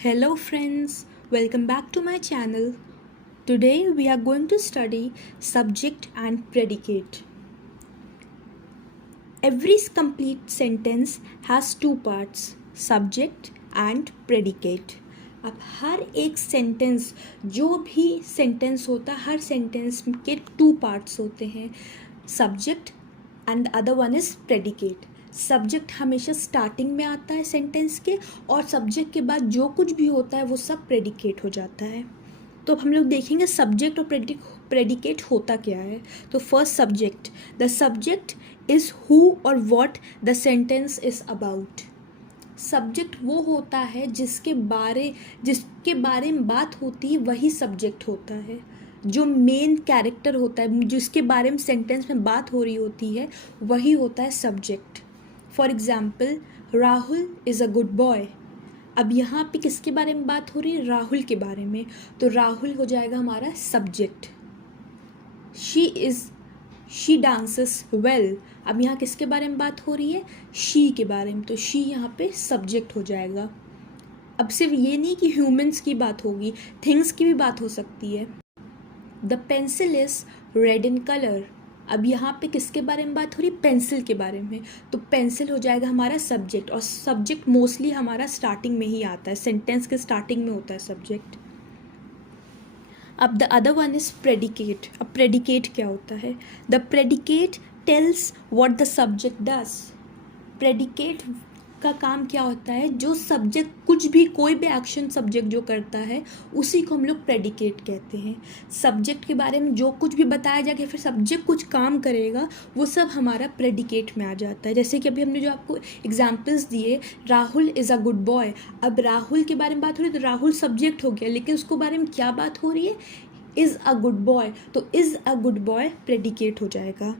Hello friends, welcome back to my channel. Today we are going to study subject and predicate. Every complete sentence has two parts, subject and predicate. अब हर एक sentence जो भी sentence होता है हर sentence के two parts होते हैं, subject and other one is predicate. Subject हमेशा स्टार्टिंग में आता है सेंटेंस के और सब्जेक्ट के बाद जो कुछ भी होता है वो सब प्रेडिकेट हो जाता है. तो अब हम लोग देखेंगे सब्जेक्ट और प्रेडिकेट होता क्या है. तो first subject, the subject is who और what the sentence is about. Subject वो होता है जिसके बारे में बात होती है वही सब्जेक्ट होता है. जो मेन कैरेक्टर होता है जिसके बारे में सेंटेंस में बात हो रही होती है वही होता है subject. For example, Rahul is a good boy. अब यहाँ पे किसके बारे में बात हो रही है? राहुल के बारे में. तो राहुल हो जाएगा हमारा सब्जेक्ट. She dances well. अब यहाँ किसके बारे में बात हो रही है? शी के बारे में. तो शी यहाँ पे सब्जेक्ट हो जाएगा. अब सिर्फ ये नहीं कि ह्यूमंस की बात होगी, थिंग्स की भी बात हो सकती है. The pencil is red in colour. अब यहाँ पे किसके बारे में बात हो रही है? पेंसिल के बारे में. तो पेंसिल हो जाएगा हमारा सब्जेक्ट. और सब्जेक्ट मोस्टली हमारा स्टार्टिंग में ही आता है, सेंटेंस के स्टार्टिंग में होता है सब्जेक्ट. अब the other one is predicate. अब प्रेडिकेट क्या होता है? The predicate tells what the subject does. Predicate का काम क्या होता है? जो सब्जेक्ट कुछ भी कोई भी एक्शन सब्जेक्ट जो करता है उसी को हम लोग प्रेडिकेट कहते हैं. सब्जेक्ट के बारे में जो कुछ भी बताया जाएगा फिर सब्जेक्ट कुछ काम करेगा वो सब हमारा प्रेडिकेट में आ जाता है. जैसे कि अभी हमने जो आपको एग्जांपल्स दिए, Rahul is a good boy. अब राहुल के बारे में बात हो रही है तो राहुल सब्जेक्ट हो गया, लेकिन उसको बारे में क्या बात हो रही है? Is a good boy. तो is a good boy predicate हो जाएगा.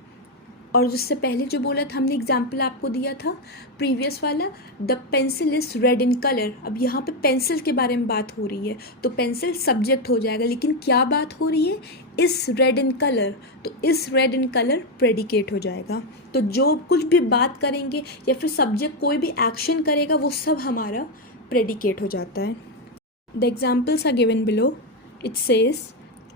और उससे पहले जो बोला था हमने एग्जाम्पल आपको दिया था प्रीवियस वाला, the pencil is red in colour. अब यहाँ पे पेंसिल के बारे में बात हो रही है तो पेंसिल सब्जेक्ट हो जाएगा, लेकिन क्या बात हो रही है? Is red in colour. तो is red in colour predicate हो जाएगा. तो जो कुछ भी बात करेंगे या फिर सब्जेक्ट कोई भी एक्शन करेगा वो सब हमारा प्रेडिकेट हो जाता है. The examples are given below. It says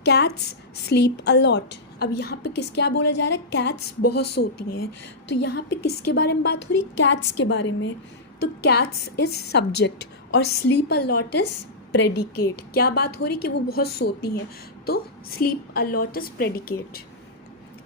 cats sleep a lot. अब यहाँ पे क्या बोला जा रहा है? कैट्स बहुत सोती हैं. तो यहाँ पे किसके बारे में बात हो रही है? कैट्स के बारे में. तो कैट्स इज सब्जेक्ट और sleep a lot is predicate. क्या बात हो रही कि वो बहुत सोती हैं, तो sleep a lot is predicate.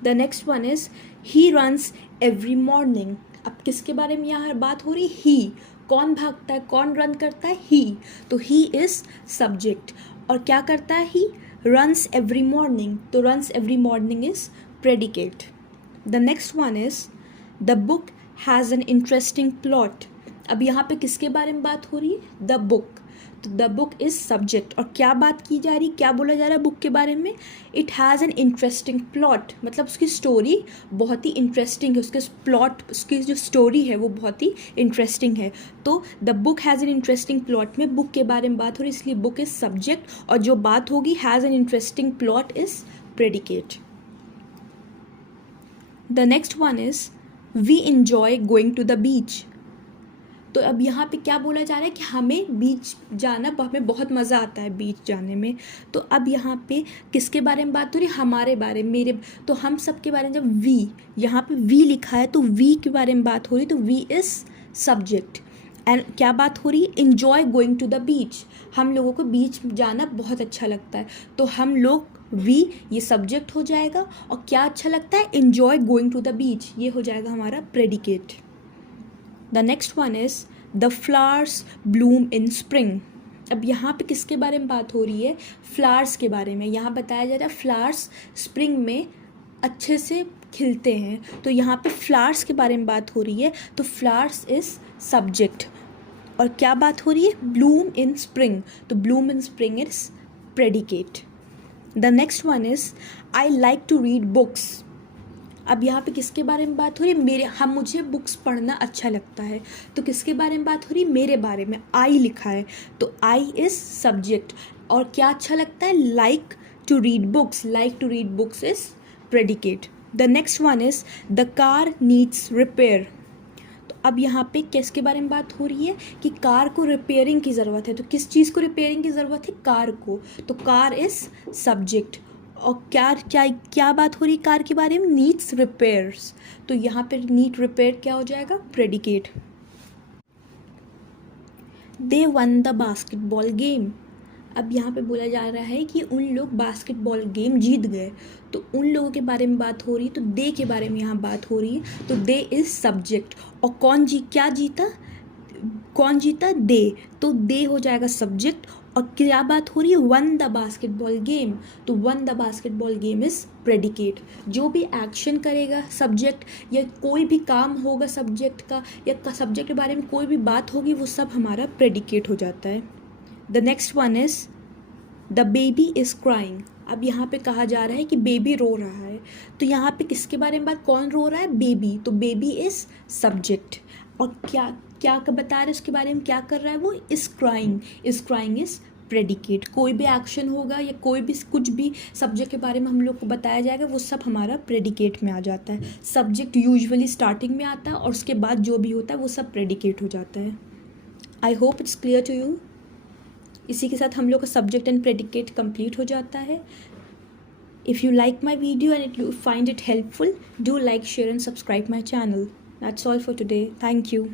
The next one is he runs every morning. अब किसके बारे में यहाँ बात हो रही? ही. कौन भागता है, कौन रन करता है? ही. तो ही इज सब्जेक्ट. और क्या करता है? ही runs every morning. तो runs every morning is predicate. The next one is the book has an interesting plot. अब यहाँ पे किसके बारे में बात हो रही है? the book. तो the book is subject. और क्या बात की जा रही, क्या बोला जा रहा है बुक के बारे में? it has an interesting plot. मतलब उसकी स्टोरी बहुत ही इंटरेस्टिंग है, उसके प्लॉट, उसकी जो स्टोरी है वो बहुत ही इंटरेस्टिंग है. तो the book has an interesting plot में बुक के बारे में बात हो रही है, इसलिए बुक इज़ सब्जेक्ट और जो बात होगी has an interesting plot is predicate. The next one is we enjoy going to the beach. तो अब यहाँ पे क्या बोला जा रहा है कि हमें बीच जाना, हमें बहुत मज़ा आता है बीच जाने में. तो अब यहाँ पे किसके बारे में बात हो रही है? हमारे बारे में, मेरे. तो हम सब के बारे में जब वी, यहाँ पे वी लिखा है तो वी के बारे में बात हो रही है, तो वी इज़ सब्जेक्ट. एंड क्या बात हो रही है? Enjoy going to the beach. हम लोगों को बीच जाना बहुत अच्छा लगता है, तो हम लोग वी ये सब्जेक्ट हो जाएगा. और क्या अच्छा लगता है? Enjoy going to the beach, ये हो जाएगा हमारा predicate. The next one is the flowers bloom in spring. अब यहाँ पे किसके बारे में बात हो रही है? फ्लावर्स के बारे में. यहाँ बताया जा रहा है फ्लावर्स स्प्रिंग में अच्छे से खिलते हैं, तो यहाँ पे फ्लावर्स के बारे में बात हो रही है, तो फ्लावर्स इज़ सब्जेक्ट. और क्या बात हो रही है? Bloom in spring. तो bloom in spring is predicate. The next one is I like to read books. अब यहाँ पे किसके बारे में बात हो रही है? मुझे बुक्स पढ़ना अच्छा लगता है, तो किसके बारे में बात हो रही है? मेरे बारे में. आई लिखा है तो आई इज़ सब्जेक्ट. और क्या अच्छा लगता है? Like to read books. Like to read books is predicate. The next one is the car needs repair. अब यहाँ पे किसके बारे में बात हो रही है कि कार को रिपेयरिंग की ज़रूरत है। तो किस चीज़ को रिपेयरिंग की ज़रूरत है? कार को। तो कार इज़ सब्जेक्ट। और क्या क्या क्या बात हो रही है कार के बारे में? Needs repairs. तो यहाँ पे नीड रिपेयर क्या हो जाएगा? Predicate. They one the basketball game. अब यहाँ पे बोला जा रहा है कि उन लोग बास्केटबॉल गेम जीत गए। तो उन लोगों के बारे में बात हो रही है, तो दे के बारे में यहाँ बात हो रही है। तो दे इज़ सब्जेक्ट। और क्या जीता? कौन जीता? दे। तो दे हो जाएगा सब्जेक्ट। और क्या बात हो रही है? Won the basketball game. तो won the basketball game is predicate. जो भी एक्शन करेगा सब्जेक्ट, या कोई भी काम होगा सब्जेक्ट का, या सब्जेक्ट के बारे में कोई भी बात होगी, वो सब हमारा प्रेडिकेट हो जाता है। The next one is the baby is crying. अब यहाँ पे कहा जा रहा है कि बेबी रो रहा है। तो यहाँ पे किसके बारे में बात? कौन रो रहा है? बेबी। तो बेबी इज़ सब्जेक्ट। और क्या क्या बता रहे हैं उसके बारे में? क्या कर रहा है वो? Is crying. Is crying is predicate. कोई भी एक्शन होगा या कोई भी कुछ भी सब्जेक्ट के बारे में हम लोग को बताया जाएगा, वो सब हमारा प्रेडिकेट में आ जाता है। सब्जेक्ट यूजुअली स्टार्टिंग में आता है और उसके बाद जो भी होता है वो सब प्रेडिकेट हो जाता है। I hope it's clear to you. इसी के साथ हम लोग का सब्जेक्ट एंड प्रेडिकेट कंप्लीट हो जाता है। If you like my video and you find it helpful, do like, share and subscribe my channel. That's all for today. Thank you.